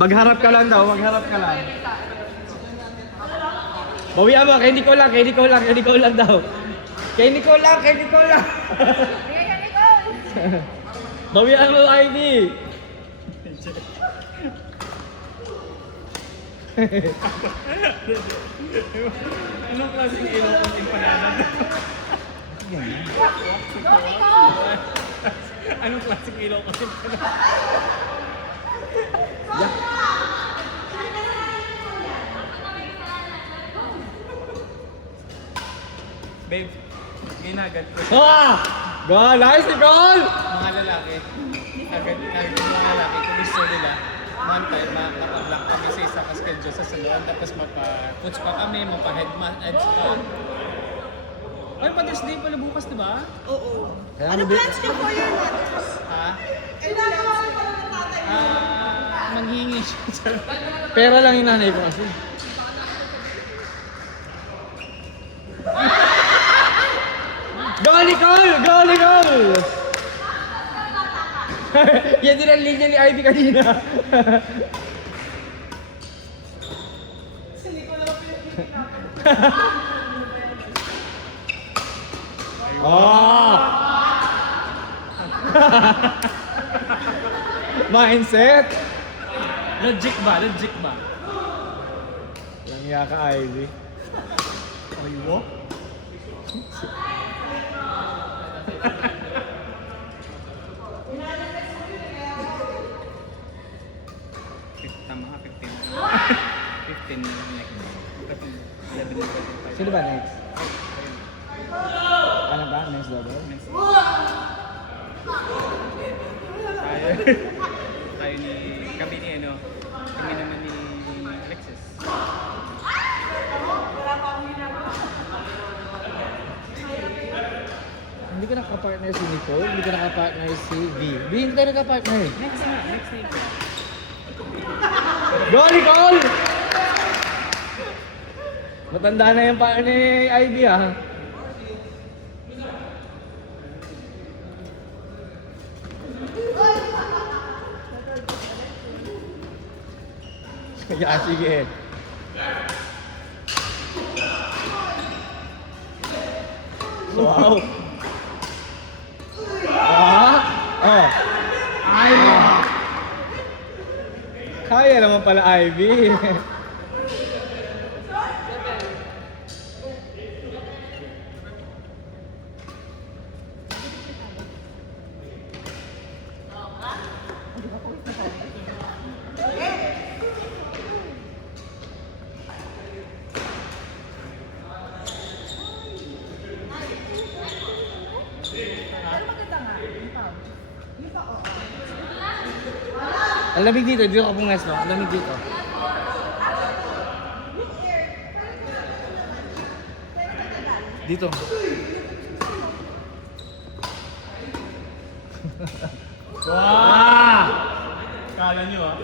Magharap ka lang daw, magharap ka lang. Bawian mo, kay Nicole lang, kay Nicole lang, kay Nicole lang daw. Kay Nicole lang, kay Nicole lang. Bawian mo, Ivy. Anong klaseng ilaw ang empanadas? Anong klaseng ilaw ang empanadas? Babe, ginagad ko. Ah! Go, nice, Nicole! Mga lalaki, agad mga lalaki, kung gusto nila, mantay, makapag-lock kami sa isa ka-schedule sa salon, tapos mapa-puts pa kami, mapa-head edge pa. Ay, Mother's Day pala bukas, di ba? Oo. Kaya Ano ano, plans niyo for your mothers? Ha? Ano plans niyo for your tatay? Manghingi siya. Pera lang yung nanay ko kasi. Go, Nicole! Go, Nicole! Yan din ang linya ni Ivy kanina. Oh! Mindset! Logic ba? Logic ba? Langya ka, Ivy. Aywo? Tama ka, 15. 15 next. 11. Sino ba next? Ano ba? Next double? Next. Tayo ni, kami ni ano, kami naman ni Alexis. Hindi ko nakapartner si Nicole, hindi ko nakapartner si V. V, hindi tayo nakapartner. Next na, next na. Go, Nicole! Matanda na yung partner ni Ivy, ah. Yeah, sige. Wow! Ah! Oh! Ay! Kaya naman pala, Ivy. Ang lamig dito, dito ka pungas, no? Ang lamig dito. Dito. Wow! Kala nyo ah.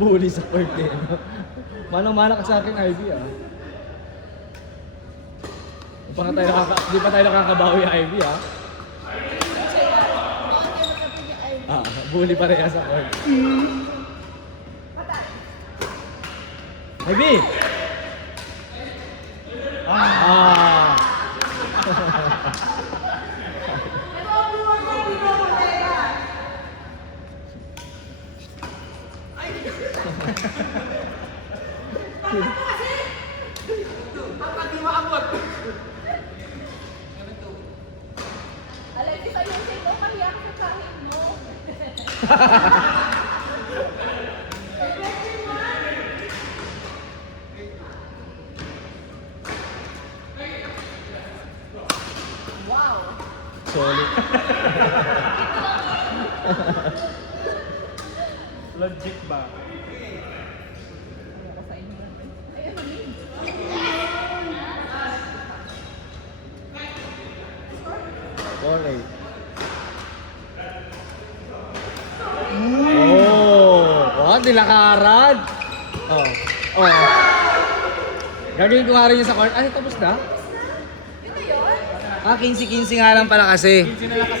Bully sa court eh, no? Manang-mana ka sa akin, Ivy, ah. Di pa tayo nakakabawi, Ivy, ah. Ah, bully pa rin sa court. Ivy! Ah! Alexis, ayusin mo, kahiyak sa kahin mo. Wow! Solid. Logic ba? 4-8. Oh, nilakaran. Oh. Gagawin ko nga rin yung sa court. Ay, tapos na? Ito yun? Ah, 15-15 nga lang pala kasi. 15 na lang kasi